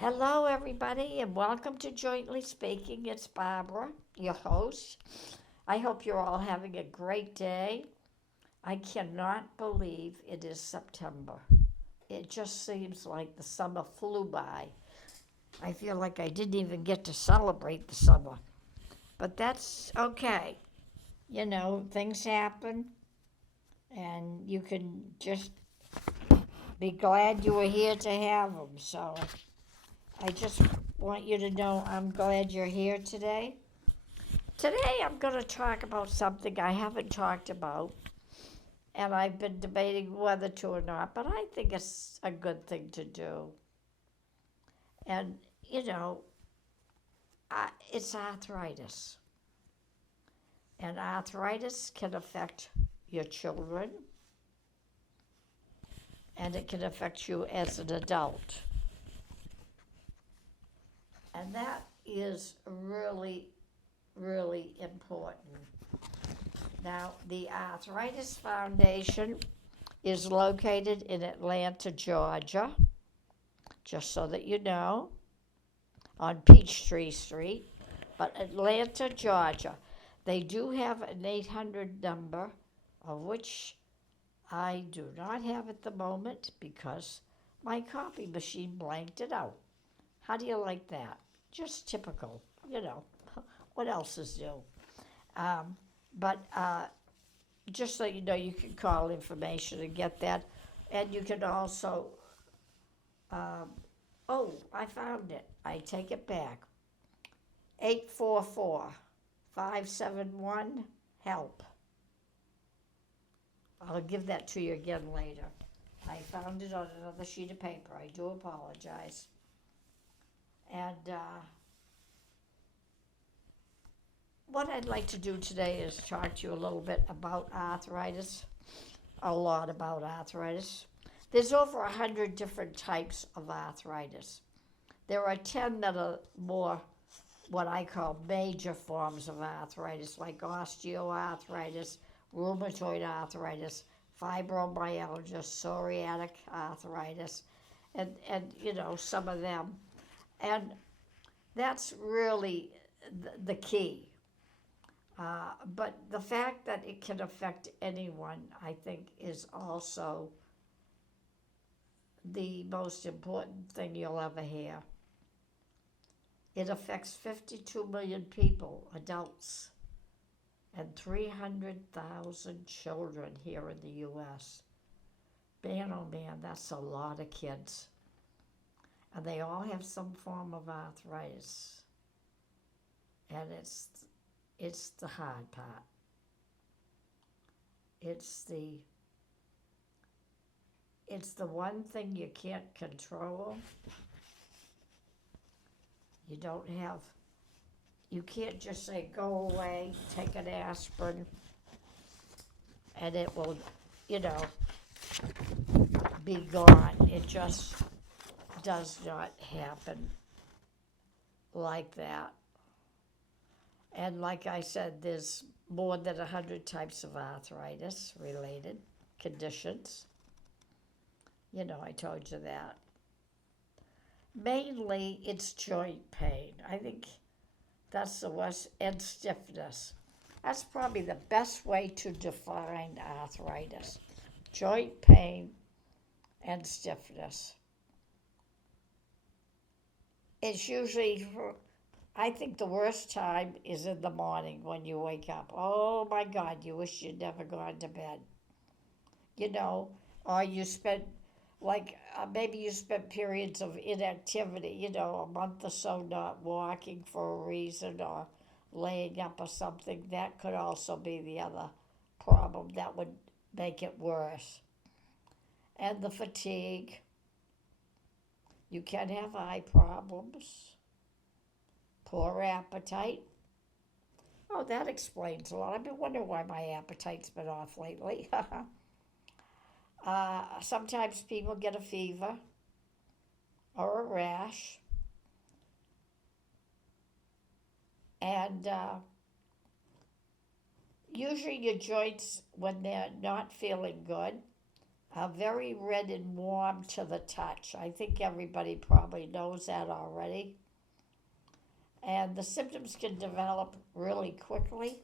Hello, everybody, and welcome to Jointly Speaking. It's Barbara, your host. I hope you're all having a great day. I cannot believe it is September. It just seems like the summer flew by. I feel like I didn't even get to celebrate the summer, but that's okay. Things happen, and you can just be glad you were here to have them. So I just want you to know I'm glad you're here today. Today I'm going to talk about something I haven't talked about, and I've been debating whether to or not, but I think it's a good thing to do. And, you know, it's arthritis. And arthritis can affect your children, and it can affect you as an adult. And that is really, really important. Now, the Arthritis Foundation is located in Atlanta, Georgia, just so that you know, on Peachtree Street, but Atlanta, Georgia. They do have an 800 number, of which I do not have at the moment because my copy machine blanked it out. How do you like that? Just typical, you know. What else is new? But just so you know, you can call information and get that. And you can also, um, oh, I found it. I take it back. 844-571 HELP. I'll give that to you again later. I found it on another sheet of paper. I do apologize. And what I'd like to do today is talk to you a little bit about arthritis, a lot about arthritis. There's over 100 different types of arthritis. There are 10 that are more what I call major forms of arthritis, like osteoarthritis, rheumatoid arthritis, fibromyalgia, psoriatic arthritis, and some of them. And that's really the key. But the fact that it can affect anyone, I think, is also the most important thing you'll ever hear. It affects 52 million people, adults, and 300,000 children here in the U.S. Man, oh man, that's a lot of kids. And they all have some form of arthritis. And it's the hard part. It's the one thing you can't control. You can't just say, go away, take an aspirin, and it will, be gone. It just does not happen like that. And like I said, there's more than 100 types of arthritis related conditions. I told you that. Mainly, it's joint pain. I think that's the worst, and stiffness. That's probably the best way to define arthritis. Joint pain and stiffness. It's usually, I think the worst time is in the morning when you wake up. Oh my God, you wish you'd never gone to bed. Or you spent maybe you spent periods of inactivity, a month or so not walking for a reason or laying up or something. That could also be the other problem that would make it worse. And the fatigue. You can have eye problems, poor appetite. Oh, that explains a lot. I've been wondering why my appetite's been off lately. Sometimes people get a fever or a rash. And usually your joints, when they're not feeling good, very red and warm to the touch. I think everybody probably knows that already. And the symptoms can develop really quickly,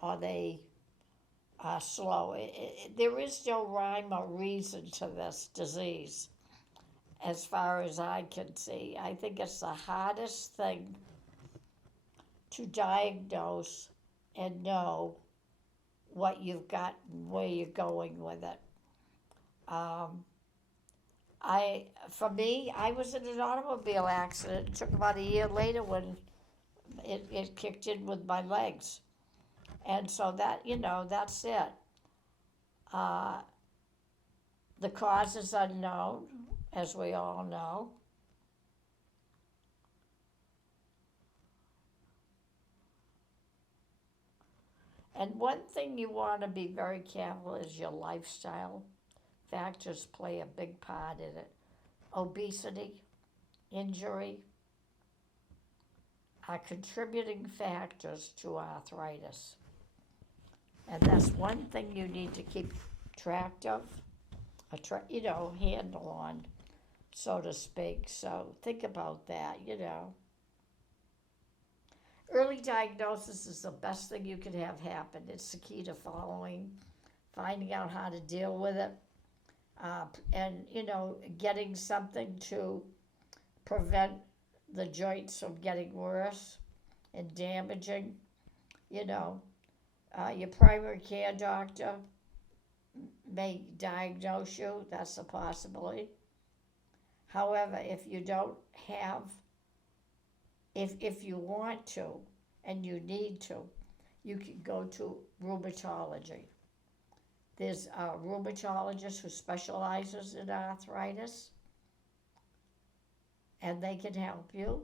or they are slow. There is no rhyme or reason to this disease, as far as I can see. I think it's the hardest thing to diagnose and know what you've got and where you're going with it. For me, I was in an automobile accident. It took about a year later when it kicked in with my legs. And so that's it. Uh, the cause is unknown, as we all know. And one thing you want to be very careful is your lifestyle. Factors play a big part in it. Obesity, injury are contributing factors to arthritis. And that's one thing you need to keep track of, handle on, so to speak. So think about that. Early diagnosis is the best thing you can have happen. It's the key to finding out how to deal with it, and getting something to prevent the joints from getting worse and damaging. Your primary care doctor may diagnose you. That's a possibility. However, if you don't have, if you want to and you need to, you can go to rheumatology. There's a rheumatologist who specializes in arthritis, and they can help you,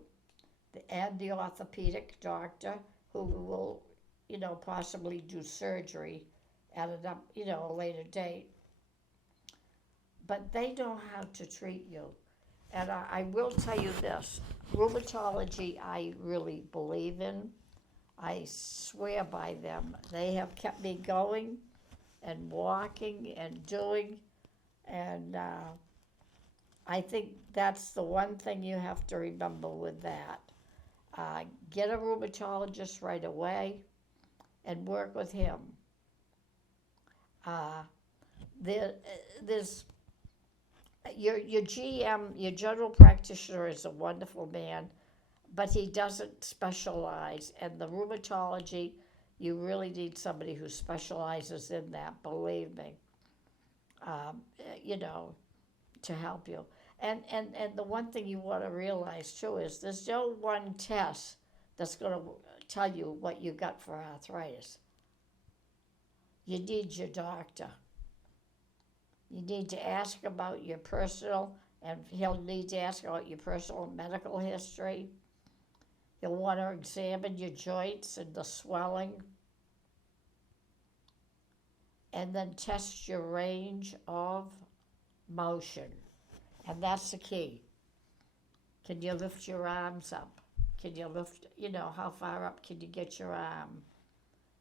and the orthopedic doctor who will, possibly do surgery at a later date. But they know how to treat you. And I will tell you this, rheumatology I really believe in. I swear by them. They have kept me going and walking and doing, and I think that's the one thing you have to remember with that. Get a rheumatologist right away and work with him. There's your GM, your general practitioner, is a wonderful man, but he doesn't specialize. And the rheumatology, you really need somebody who specializes in that, believe me, to help you. And the one thing you want to realize too is there's no one test that's going to tell you what you got for arthritis. You need your doctor. You need to ask about your personal, and he'll need to ask about your personal medical history. You'll want to examine your joints and the swelling, and then test your range of motion. And that's the key. Can you lift your arms up? Can you lift, how far up can you get your arm?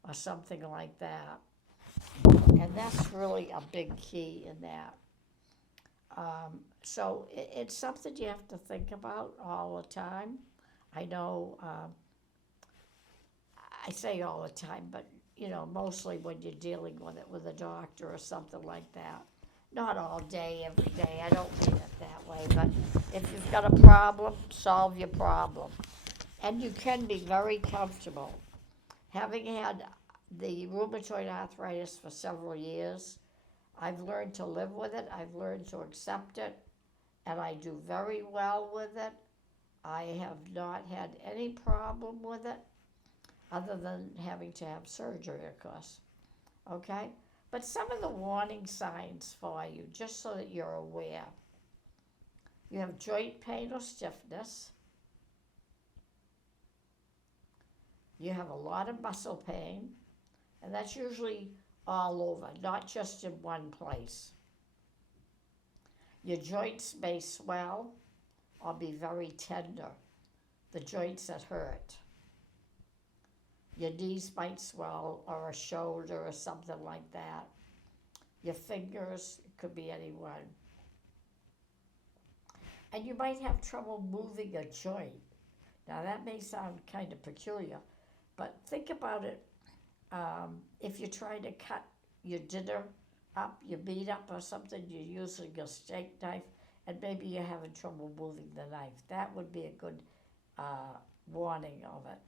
Or something like that. And that's really a big key in that. So it's something you have to think about all the time. I know, I say all the time, but mostly when you're dealing with it with a doctor or something like that. Not all day, every day. I don't mean it that way, but if you've got a problem, solve your problem. And you can be very comfortable. Having had the rheumatoid arthritis for several years, I've learned to live with it. I've learned to accept it, and I do very well with it. I have not had any problem with it, other than having to have surgery, of course. Okay? But some of the warning signs for you, just so that you're aware. You have joint pain or stiffness. You have a lot of muscle pain, and that's usually all over, not just in one place. Your joints may swell or be very tender, the joints that hurt. Your knees might swell, or a shoulder or something like that. Your fingers, could be anyone. And you might have trouble moving a joint. Now, that may sound kind of peculiar, but think about it. If you're trying to cut your dinner up, your meat up or something, you're using a steak knife, and maybe you're having trouble moving the knife. That would be a good warning of it.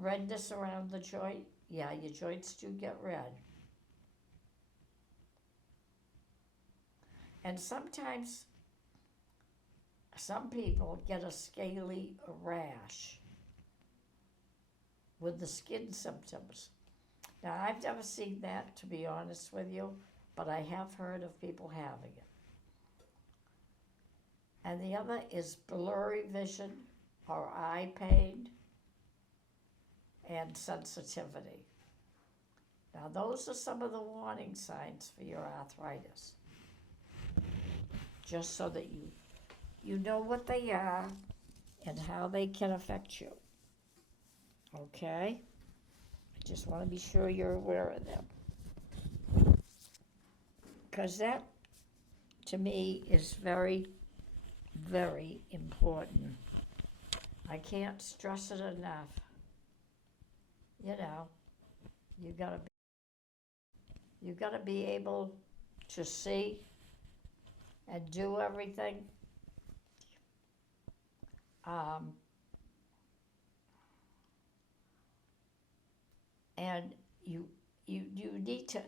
Redness around the joint. Yeah, your joints do get red. And sometimes some people get a scaly rash with the skin symptoms. Now, I've never seen that, to be honest with you, but I have heard of people having it. And the other is blurry vision or eye pain and sensitivity. Now, those are some of the warning signs for your arthritis. Just so that you know what they are and how they can affect you. Okay? I just want to be sure you're aware of them. Because that, to me, is very, very important. I can't stress it enough. You know, you gotta be able to see and do everything. And you need to,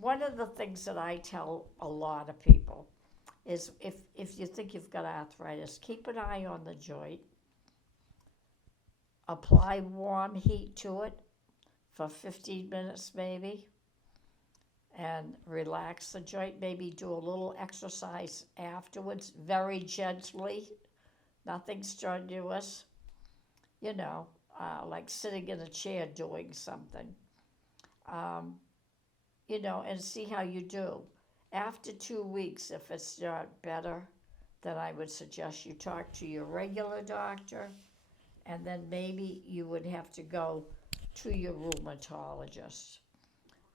one of the things that I tell a lot of people is if you think you've got arthritis, keep an eye on the joint, apply warm heat to it for 15 minutes maybe, and relax the joint, maybe do a little exercise afterwards, very gently, nothing strenuous, you know, like sitting in a chair doing something, you know, and see how you do. After 2 weeks, if it's not better, then I would suggest you talk to your regular doctor, and then maybe you would have to go to your rheumatologist.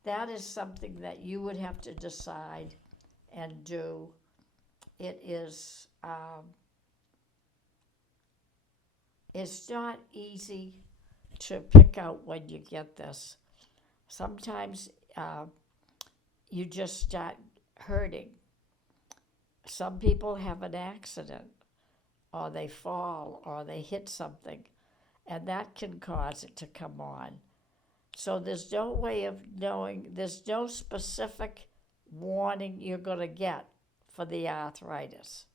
That is something that you would have to decide and do. It is, it's not easy to pick out when you get this. Sometimes you just start hurting. Some people have an accident, or they fall, or they hit something, and that can cause it to come on. So there's no way of knowing, there's no specific warning you're going to get for the arthritis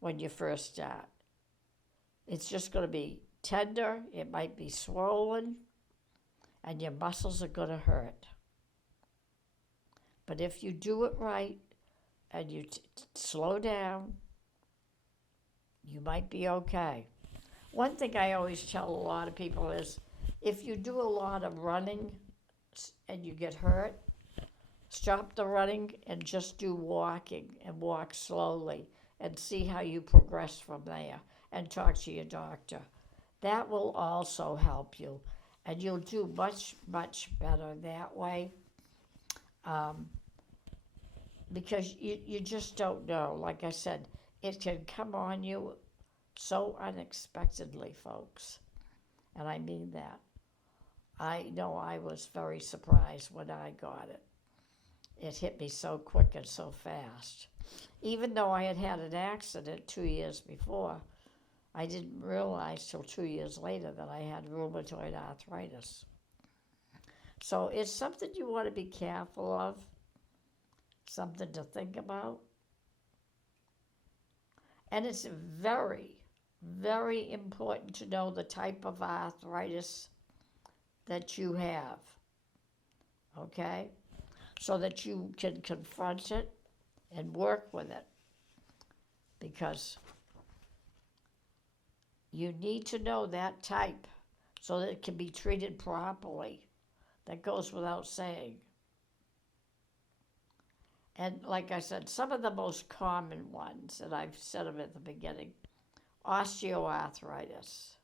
when you first start. It's just going to be tender, it might be swollen, and your muscles are going to hurt. But if you do it right and you slow down, you might be okay. One thing I always tell a lot of people is, if you do a lot of running and you get hurt, stop the running and just do walking and walk slowly and see how you progress from there, and talk to your doctor. That will also help you, and you'll do much, much better that way, because you just don't know. Like I said, it can come on you so unexpectedly, folks, and I mean that. I know I was very surprised when I got it. It hit me so quick and so fast. Even though I had had an accident 2 years before, I didn't realize till 2 years later that I had rheumatoid arthritis. So it's something you want to be careful of, something to think about. And it's very, very important to know the type of arthritis that you have, okay? So that you can confront it and work with it. Because you need to know that type so that it can be treated properly. That goes without saying. And like I said, some of the most common ones, and I've said them at the beginning, osteoarthritis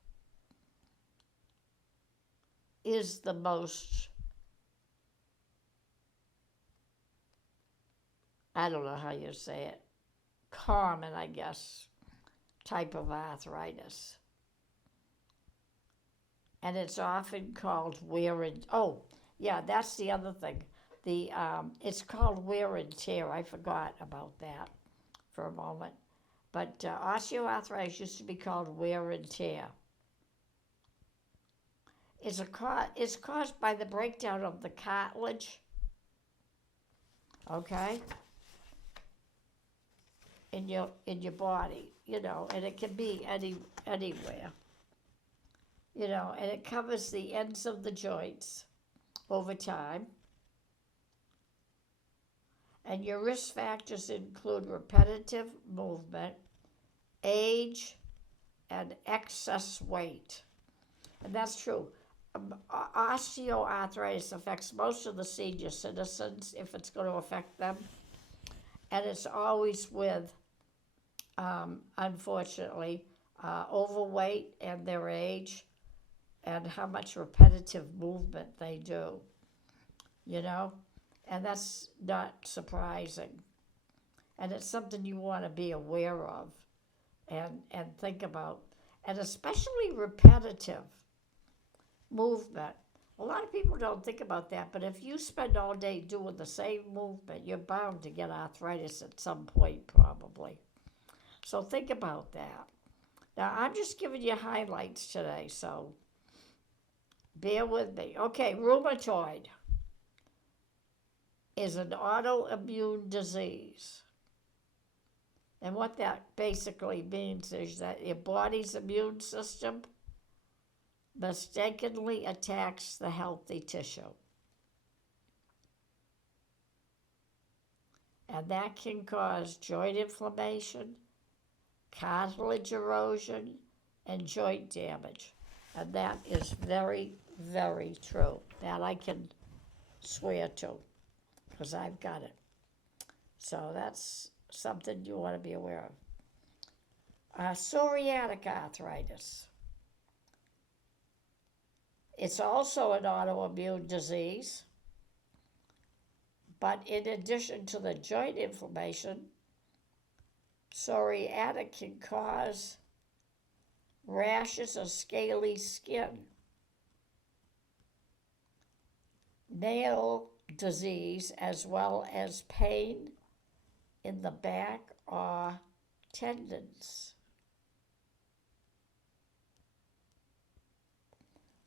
is the most I don't know how you say it, common, I guess, type of arthritis. And it's often called wear and, oh, yeah, that's the other thing. It's called wear and tear. I forgot about that for a moment. But osteoarthritis used to be called wear and tear. It's caused by the breakdown of the cartilage, okay, in your body, and it can be anywhere, and it covers the ends of the joints over time. And your risk factors include repetitive movement, age, and excess weight. And that's true. Osteoarthritis affects most of the senior citizens if it's going to affect them. And it's always with, unfortunately, overweight and their age and how much repetitive movement they do, And that's not surprising. And it's something you want to be aware of and think about. And especially repetitive movement. A lot of people don't think about that, but if you spend all day doing the same movement, you're bound to get arthritis at some point probably. So think about that. Now, I'm just giving you highlights today, so bear with me. Okay, rheumatoid is an autoimmune disease. And what that basically means is that your body's immune system mistakenly attacks the healthy tissue. And that can cause joint inflammation, cartilage erosion, and joint damage. And that is very, very true. That I can swear to, because I've got it. So that's something you want to be aware of. Psoriatic arthritis. It's also an autoimmune disease, but in addition to the joint inflammation, psoriatic can cause rashes of scaly skin, nail disease, as well as pain in the back or tendons.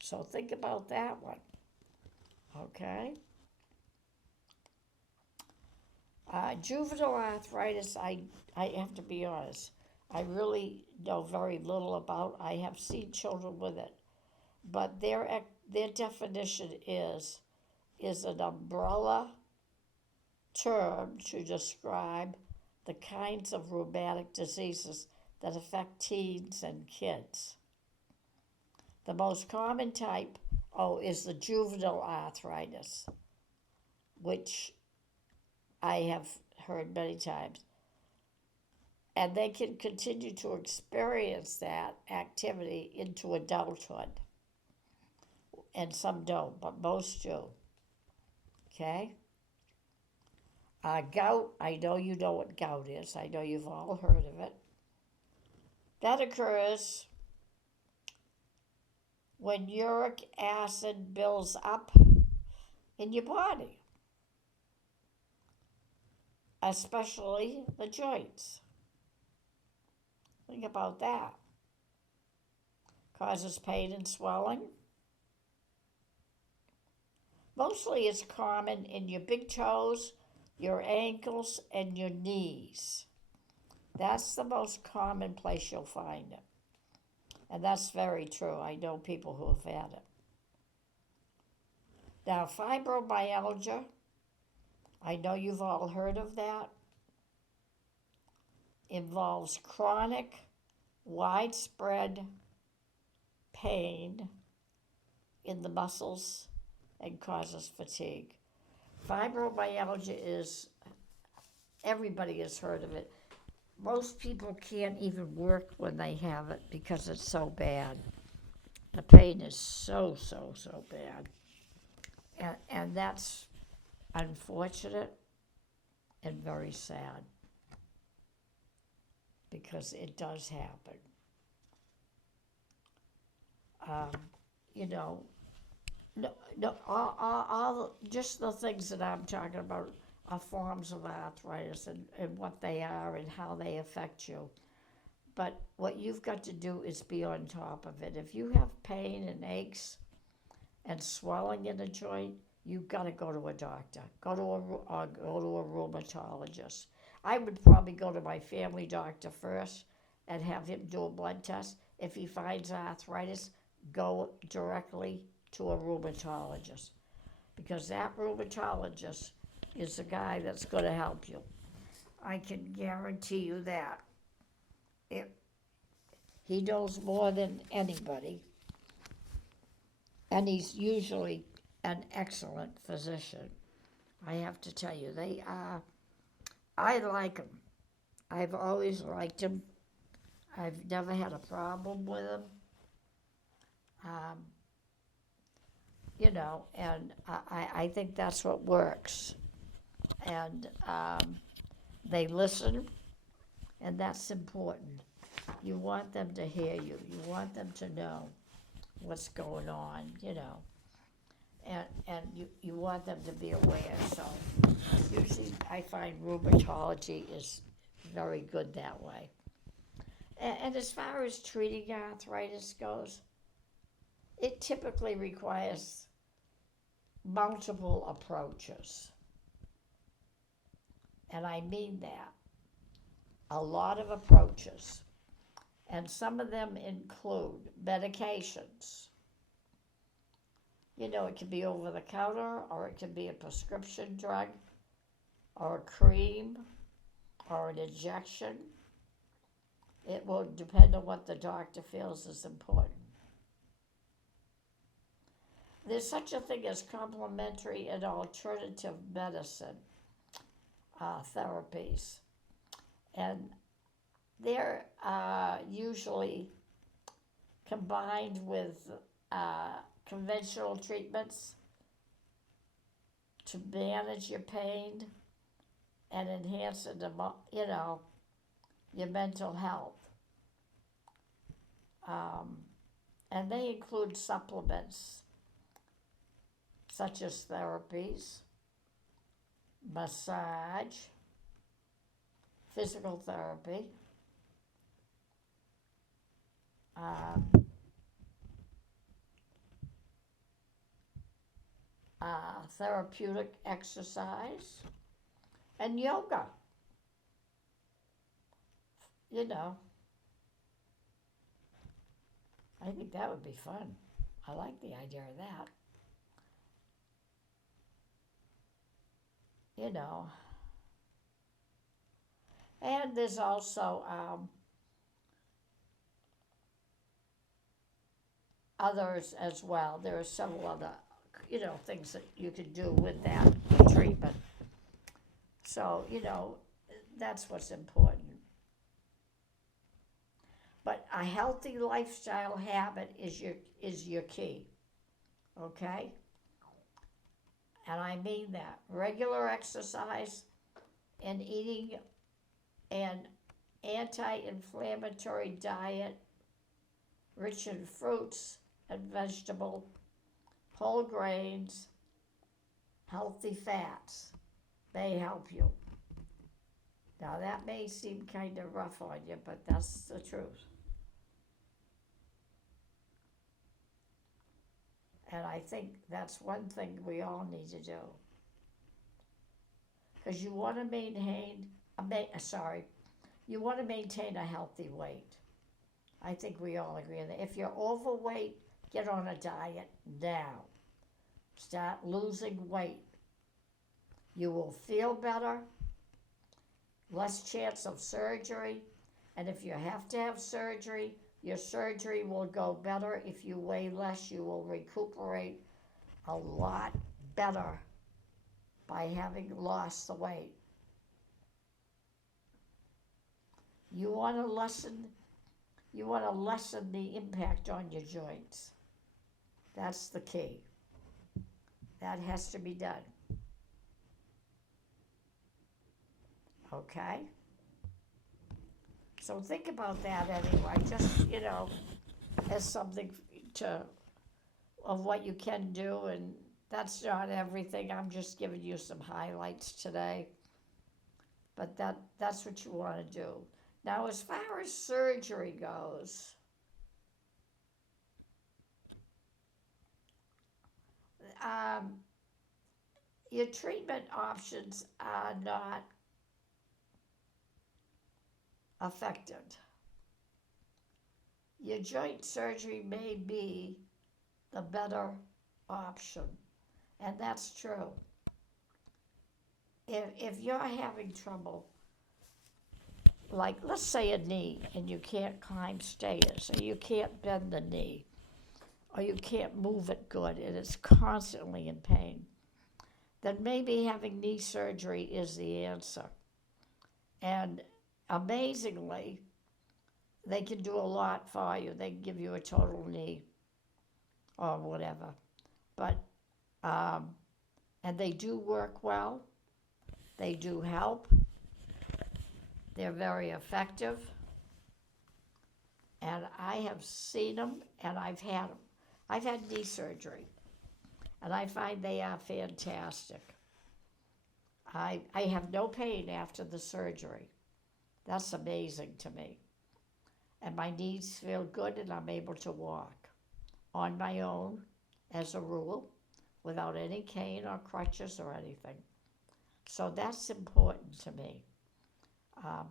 So think about that one, okay? Juvenile arthritis, I have to be honest, I really know very little about. I have seen children with it, but their definition is an umbrella term to describe the kinds of rheumatic diseases that affect teens and kids. The most common type, is the juvenile arthritis, which I have heard many times. And they can continue to experience that activity into adulthood. And some don't, but most do. Okay? Gout, I know you know what gout is. I know you've all heard of it. That occurs when uric acid builds up in your body, especially the joints. Think about that. Causes pain and swelling. Mostly it's common in your big toes, your ankles, and your knees. That's the most common place you'll find it. And that's very true. I know people who have had it. Now, fibromyalgia, I know you've all heard of that. Involves chronic, widespread pain in the muscles and causes fatigue. Fibromyalgia is, everybody has heard of it. Most people can't even work when they have it because it's so bad. The pain is so bad. And that's unfortunate, and very sad, because it does happen. You know, no, all just the things that I'm talking about are forms of arthritis, and what they are and how they affect you. But what you've got to do is be on top of it. If you have pain and aches and swelling in a joint, you've got to go to a doctor. Go to a rheumatologist. I would probably go to my family doctor first and have him do a blood test. If he finds arthritis, go directly to a rheumatologist, because that rheumatologist is the guy that's going to help you. I can guarantee you that. He knows more than anybody, and he's usually an excellent physician. I have to tell you, I like him. I've always liked him. I've never had a problem with him. And I think that's what works. And they listen, and that's important. You want them to hear you. You want them to know what's going on, and you want them to be aware. So usually I find rheumatology is very good that way. And as far as treating arthritis goes, it typically requires multiple approaches. And I mean that. A lot of approaches. And some of them include medications. It can be over the counter, or it can be a prescription drug, or a cream, or an injection. It will depend on what the doctor feels is important. There's such a thing as complementary and alternative medicine therapies. And they're usually combined with conventional treatments to manage your pain and enhance your mental health. And they include supplements such as therapies, massage, physical therapy, therapeutic exercise, and yoga. I think that would be fun. I like the idea of that. And there's also others as well. There are several other, things that you can do with that treatment. So, that's what's important. But a healthy lifestyle habit is your key, okay? And I mean that. Regular exercise and eating an anti-inflammatory diet rich in fruits and vegetables, whole grains, healthy fats, they help you. Now that may seem kind of rough on you, but that's the truth. And I think that's one thing we all need to do. Because you want to maintain a healthy weight. I think we all agree on that. If you're overweight, get on a diet now. Start losing weight. You will feel better, less chance of surgery, and if you have to have surgery, your surgery will go better. If you weigh less, you will recuperate a lot better by having lost the weight. You want to lessen the impact on your joints. That's the key. That has to be done. okay? So think about that anyway, just, as something to, of what you can do, and that's not everything. I'm just giving you some highlights today. But that's what you want to do. Now, as far as surgery goes, your treatment options are not affected. Your joint surgery may be the better option, and that's true. If you're having trouble, like let's say a knee, and you can't climb stairs, or you can't bend the knee, or you can't move it good, and it's constantly in pain, then maybe having knee surgery is the answer. And amazingly, they can do a lot for you. They can give you a total knee or whatever. But, and they do work well. They do help. They're very effective. And I have seen them, and I've had them. I've had knee surgery, and I find they are fantastic. I have no pain after the surgery. That's amazing to me. And my knees feel good, and I'm able to walk on my own, as a rule, without any cane or crutches or anything. So that's important to me,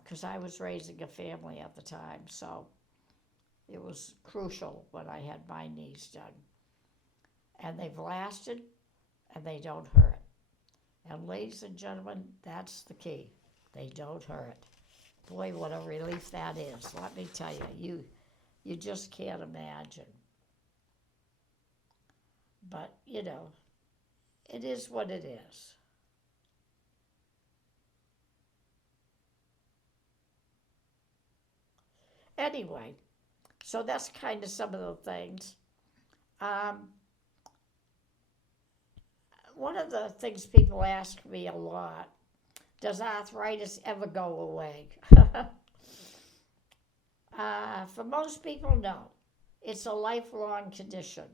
because I was raising a family at the time, so it was crucial when I had my knees done. And they've lasted, and they don't hurt. And ladies and gentlemen, that's the key. They don't hurt. Boy, what a relief that is. Let me tell you, you just can't imagine. But, it is what it is. Anyway, so that's kind of some of the things. One of the things people ask me a lot, does arthritis ever go away? For most people, no. It's a lifelong condition.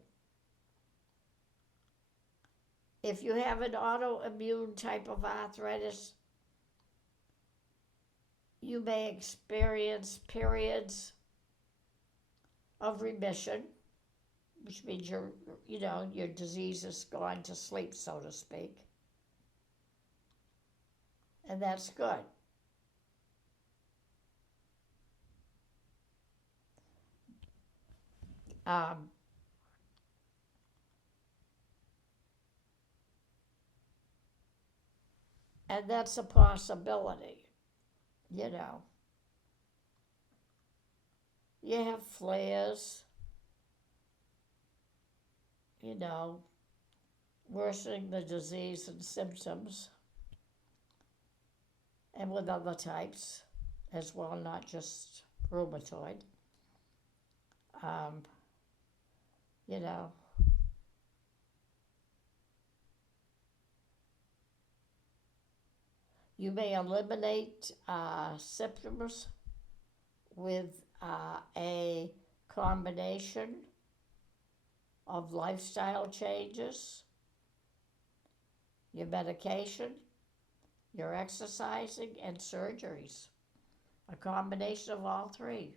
If you have an autoimmune type of arthritis, you may experience periods of remission, which means your disease has gone to sleep, so to speak. And that's good. And that's a possibility, You have flares, worsening the disease and symptoms, and with other types as well, not just rheumatoid. You may eliminate symptoms with a combination of lifestyle changes, your medication, your exercising, and surgeries. A combination of all three.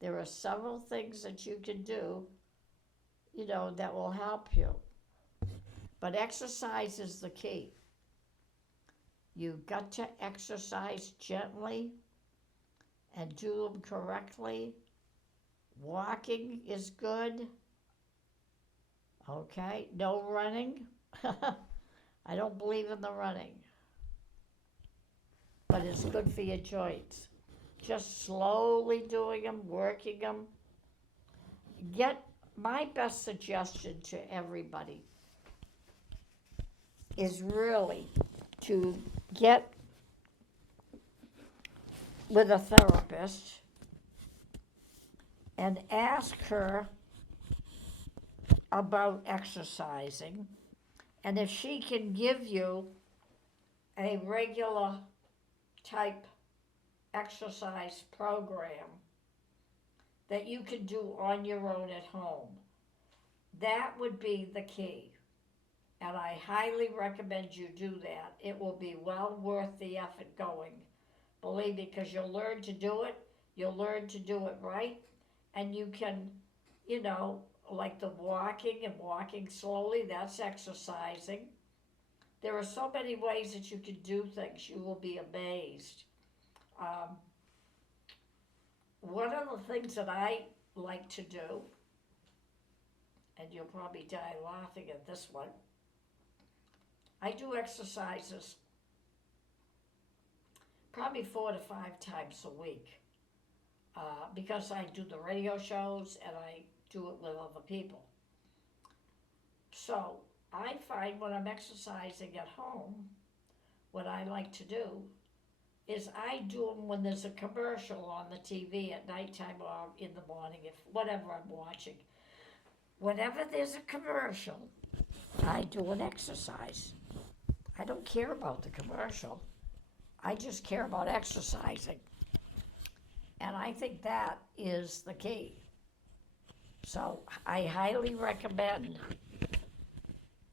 There are several things that you can do, that will help you. But exercise is the key. You've got to exercise gently and do them correctly. Walking is good. Okay, no running. I don't believe in the running. But it's good for your joints. Just slowly doing them, working them. My best suggestion to everybody is really to get with a therapist and ask her about exercising, and if she can give you a regular type exercise program that you can do on your own at home. That would be the key. And I highly recommend you do that. It will be well worth the effort going. Believe me, because you'll learn to do it. You'll learn to do it right. And you can, like the walking and walking slowly, that's exercising. There are so many ways that you can do things. You will be amazed. Um, One of the things that I like to do, and you'll probably die laughing at this one, I do exercises probably 4 to 5 times a week because I do the radio shows and I do it with other people. So I find when I'm exercising at home, what I like to do is I do them when there's a commercial on the TV at nighttime or in the morning, if whatever I'm watching. Whenever there's a commercial, I do an exercise. I don't care about the commercial. I just care about exercising. And I think that is the key. So I highly recommend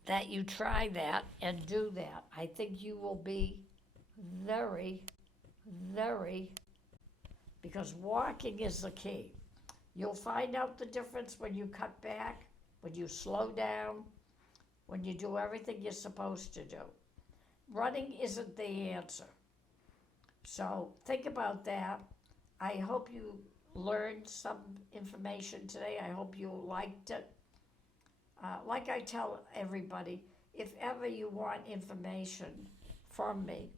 that you try that and do that. I think you will be very, because walking is the key. You'll find out the difference when you cut back, when you slow down, when you do everything you're supposed to do. Running isn't the answer. So think about that. I hope you learned some information today. I hope you liked it. Like I tell everybody, if ever you want information from me,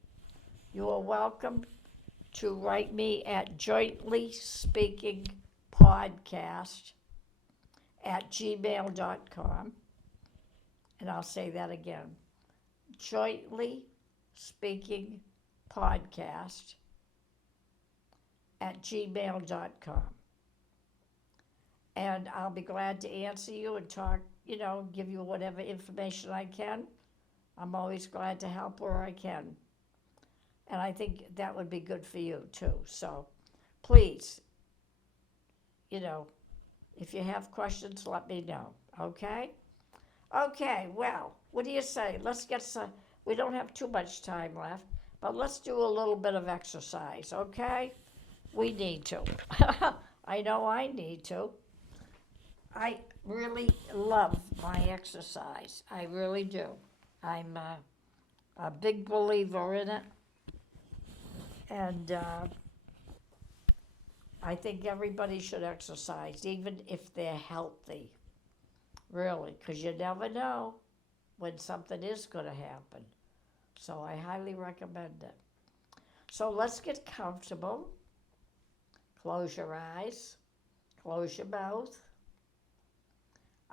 you are welcome to write me at jointlyspeakingpodcast@gmail.com. And I'll say that again. jointlyspeakingpodcast@gmail.com. And I'll be glad to answer you and talk, give you whatever information I can. I'm always glad to help where I can. And I think that would be good for you too. So please, if you have questions, let me know, okay? Okay, well, what do you say? Let's get some, we don't have too much time left, but let's do a little bit of exercise, okay? We need to. I know I need to. I really love my exercise. I really do. I'm a big believer in it. And I think everybody should exercise, even if they're healthy. Really, because you never know when something is going to happen. So I highly recommend it. So let's get comfortable. Close your eyes. Close your mouth.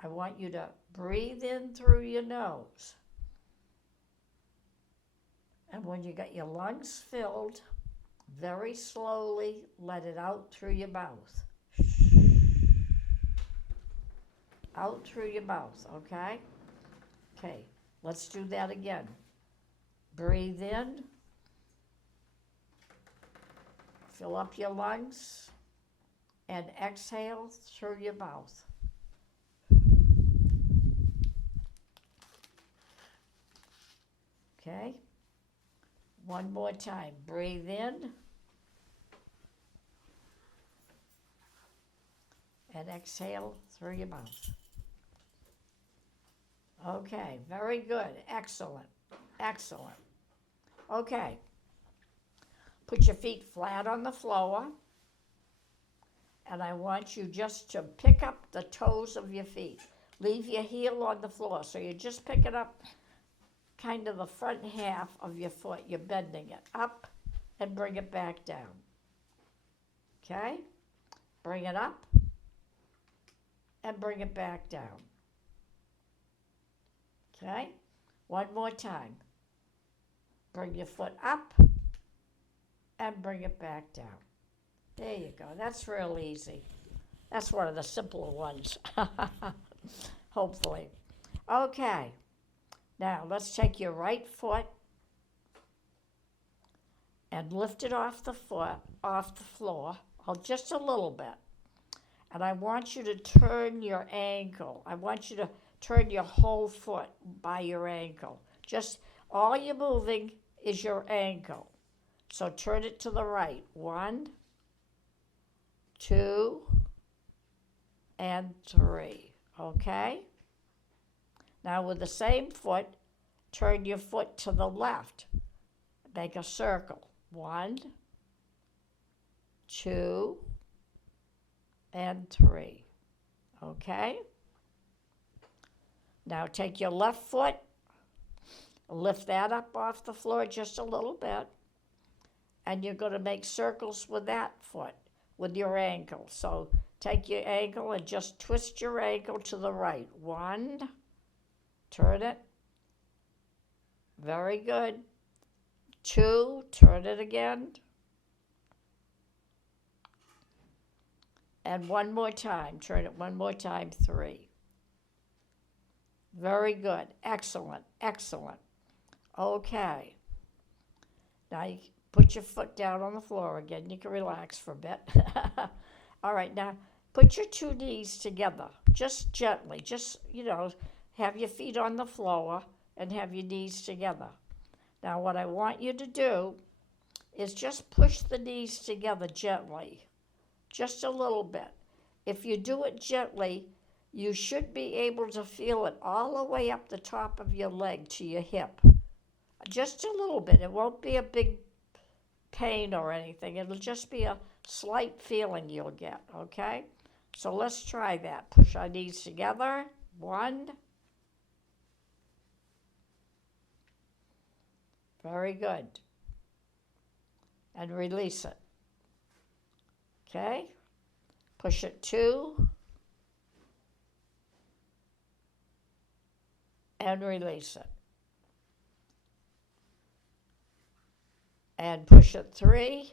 I want you to breathe in through your nose. And when you got your lungs filled, very slowly let it out through your mouth. Out through your mouth, okay? Okay, let's do that again. Breathe in. Fill up your lungs. And exhale through your mouth. Okay? One more time. Breathe in. And exhale through your mouth. Okay, very good. Excellent. Excellent. Okay. Put your feet flat on the floor. And I want you just to pick up the toes of your feet. Leave your heel on the floor. So you're just picking up kind of the front half of your foot. You're bending it up and bring it back down. Okay? Bring it up and bring it back down. Okay? One more time. Bring your foot up and bring it back down. There you go. That's real easy. That's one of the simpler ones. Hopefully. Okay. Now let's take your right foot and lift it off the floor, just a little bit. And I want you to turn your ankle. I want you to turn your whole foot by your ankle. Just all you're moving is your ankle. So turn it to the right. 1, 2, and 3. Okay? Now with the same foot, turn your foot to the left. Make a circle. 1, 2, and 3. Okay? Now take your left foot, lift that up off the floor just a little bit, and you're going to make circles with that foot, with your ankle. So take your ankle and just twist your ankle to the right. 1, turn it. Very good. 2, turn it again. And one more time, turn it one more time, 3. Very good, excellent, excellent. Okay. Now you put your foot down on the floor again. You can relax for a bit. All right, now put your 2 knees together, just gently. Just, have your feet on the floor and have your knees together. Now what I want you to do is just push the knees together gently, just a little bit. If you do it gently, you should be able to feel it all the way up the top of your leg to your hip. Just a little bit. It won't be a big pain or anything. It'll just be a slight feeling you'll get, okay? So let's try that. Push our knees together. 1. Very good. And release it. Okay? Push it 2. And release it. And push it 3.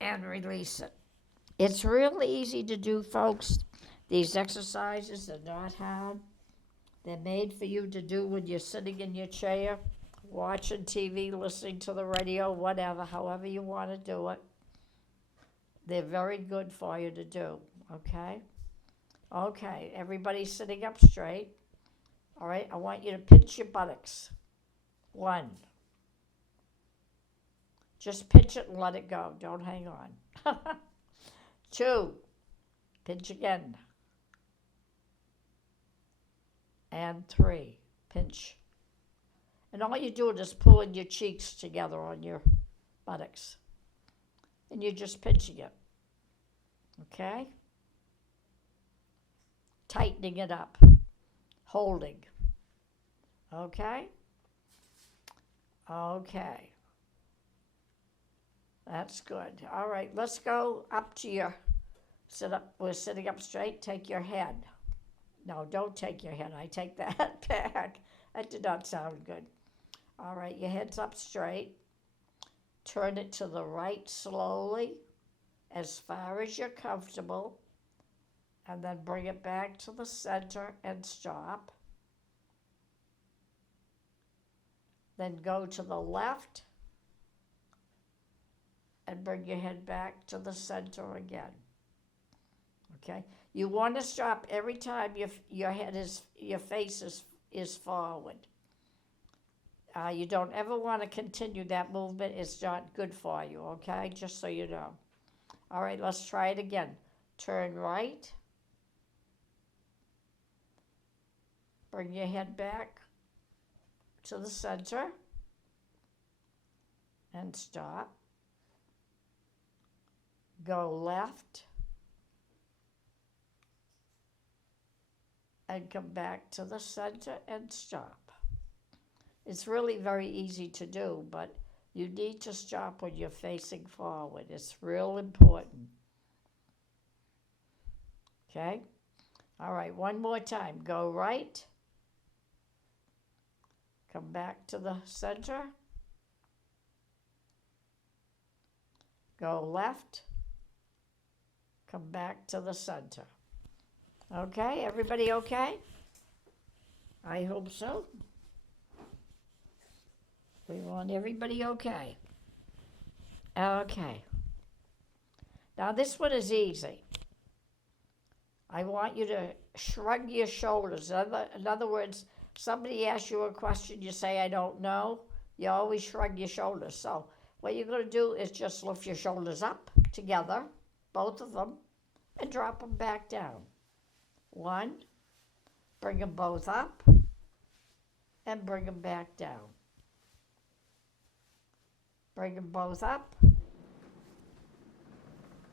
And release it. It's really easy to do, folks. These exercises are not hard. They're made for you to do when you're sitting in your chair, watching TV, listening to the radio, whatever, however you want to do it. They're very good for you to do, okay? Okay, everybody sitting up straight. All right, I want you to pinch your buttocks. 1. Just pinch it and let it go. Don't hang on. 2. Pinch again. And 3. Pinch. And all you're doing is pulling your cheeks together on your buttocks. And you're just pinching it. Okay? Tightening it up. Holding. Okay? Okay. That's good. All right, let's go up to your sit up. We're sitting up straight. Take your head. No, don't take your head. I take that back. That did not sound good. All right, your head's up straight. Turn it to the right slowly, as far as you're comfortable, and then bring it back to the center and stop. Then go to the left and bring your head back to the center again. Okay? You want to stop every time your face is forward. You don't ever want to continue that movement. It's not good for you, okay? Just so you know. All right, let's try it again. Turn right. Bring your head back to the center and stop. Go left and come back to the center and stop. It's really very easy to do, but you need to stop when you're facing forward. It's real important. Okay? All right, one more time. Go right. Come back to the center. Go left. Come back to the center. Okay, everybody okay? I hope so. We want everybody okay. Okay. Now this one is easy. I want you to shrug your shoulders. In other words, somebody asks you a question, you say, I don't know. You always shrug your shoulders. So what you're going to do is just lift your shoulders up together, both of them, and drop them back down. One, bring them both up, and bring them back down. Bring them both up,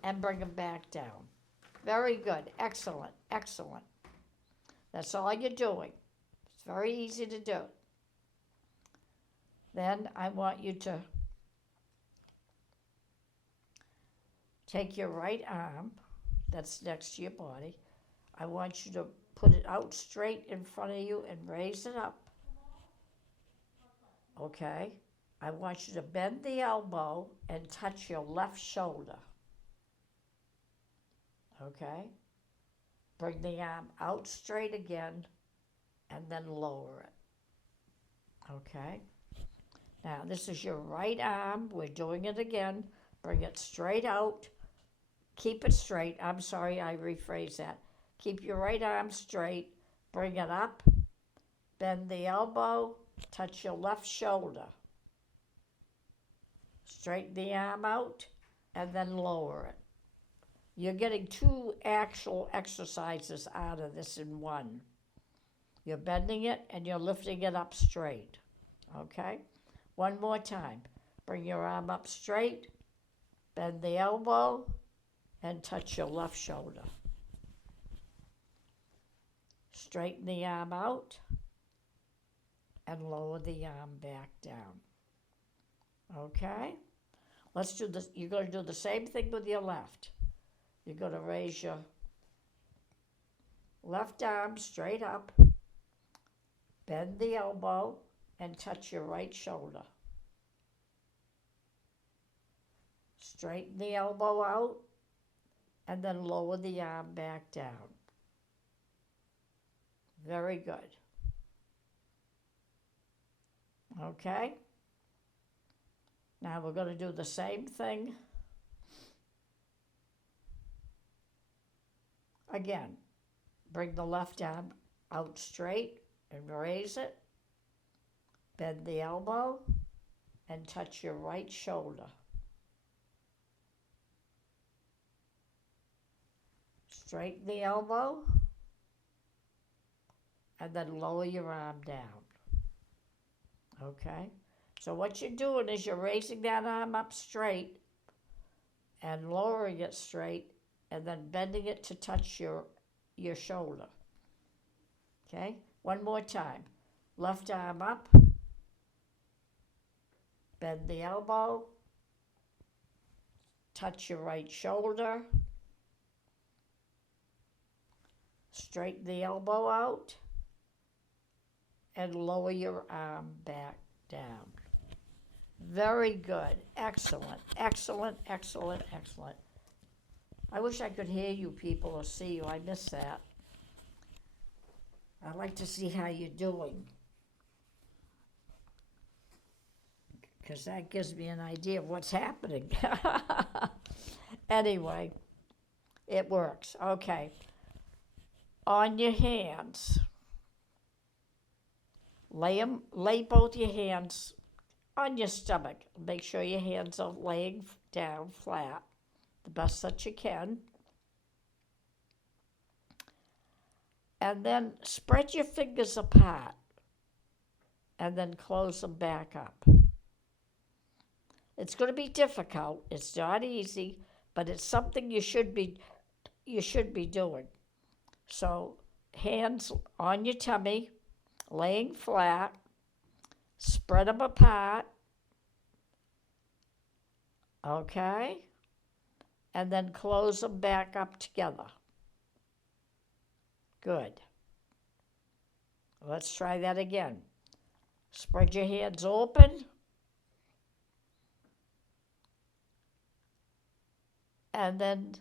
and bring them back down. Very good. Excellent. Excellent. That's all you're doing. It's very easy to do. Then I want you to take your right arm that's next to your body. I want you to put it out straight in front of you and raise it up. Okay? I want you to bend the elbow and touch your left shoulder. Okay? Bring the arm out straight again and then lower it. Okay? Now, this is your right arm. We're doing it again. Bring it straight out. Keep it straight. I'm sorry, I rephrased that. Keep your right arm straight. Bring it up. Bend the elbow. Touch your left shoulder. Straighten the arm out and then lower it. You're getting two actual exercises out of this in one. You're bending it and you're lifting it up straight. Okay? One more time. Bring your arm up straight, bend the elbow, and touch your left shoulder. Straighten the arm out and lower the arm back down. Okay? Let's do this. You're going to do the same thing with your left. You're going to raise your left arm straight up, bend the elbow, and touch your right shoulder. Straighten the elbow out, and then lower the arm back down. Very good. Okay? Now we're going to do the same thing again. Bring the left arm out straight and raise it. Bend the elbow and touch your right shoulder. Straighten the elbow and then lower your arm down. Okay? So what you're doing is you're raising that arm up straight and lowering it straight and then bending it to touch your shoulder. Okay? One more time. Left arm up, bend the elbow, touch your right shoulder, straighten the elbow out, and lower your arm back down. Very good. Excellent, excellent, excellent, excellent. I wish I could hear you people or see you. I miss that. I'd like to see how you're doing, because that gives me an idea of what's happening. Anyway, it works. Okay. On your hands. Lay both your hands on your stomach. Make sure your hands are laying down flat the best that you can. And then spread your fingers apart and then close them back up. It's going to be difficult. It's not easy, but it's something you should be doing. So hands on your tummy, laying flat, spread them apart, okay? And then close them back up together. Good. Let's try that again. Spread your hands open. And then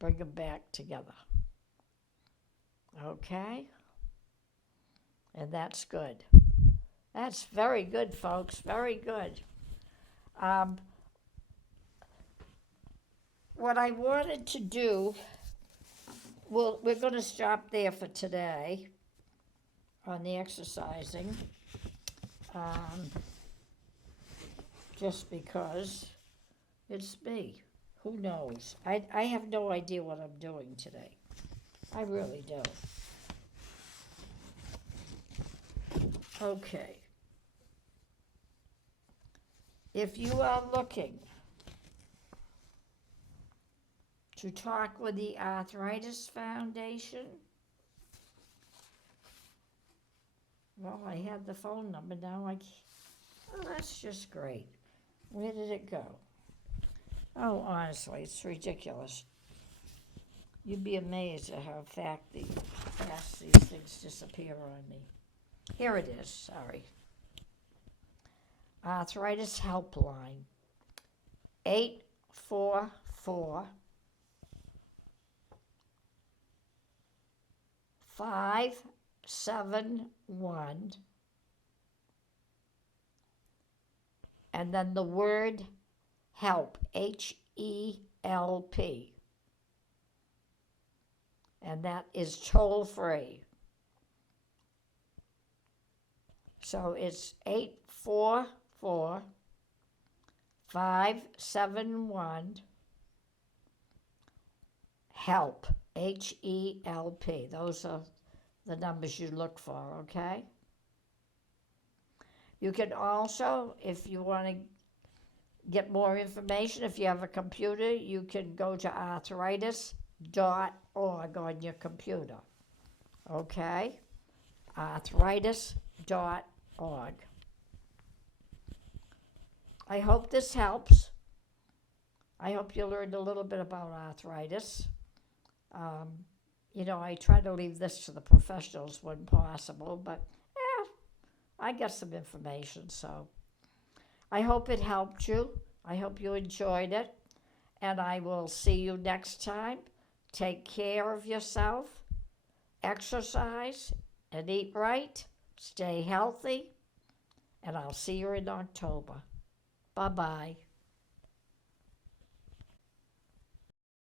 bring them back together. Okay? And that's good. That's very good, folks. Very good. Um, what I wanted to do, well, we're going to stop there for today on the exercising, just because it's me. Who knows? I have no idea what I'm doing today. I really don't. Okay. If you are looking to talk with the Arthritis Foundation, well, I had the phone number now. Oh, that's just great. Where did it go? Oh, honestly, it's ridiculous. You'd be amazed at how fast these things disappear on me. Here it is, sorry. Arthritis Helpline, 844 571, and then the word help, HELP, and that is toll free. So it's 844 571 HELP, HELP. Those are the numbers you look for, okay? You can also, if you want to get more information, if you have a computer, you can go to arthritis.org on your computer, okay? Arthritis.org. I hope this helps. I hope you learned a little bit about arthritis. I try to leave this to the professionals when possible, but I got some information, so I hope it helped you. I hope you enjoyed it, and I will see you next time. Take care of yourself, exercise, and eat right. Stay healthy, and I'll see you in October. Bye-bye.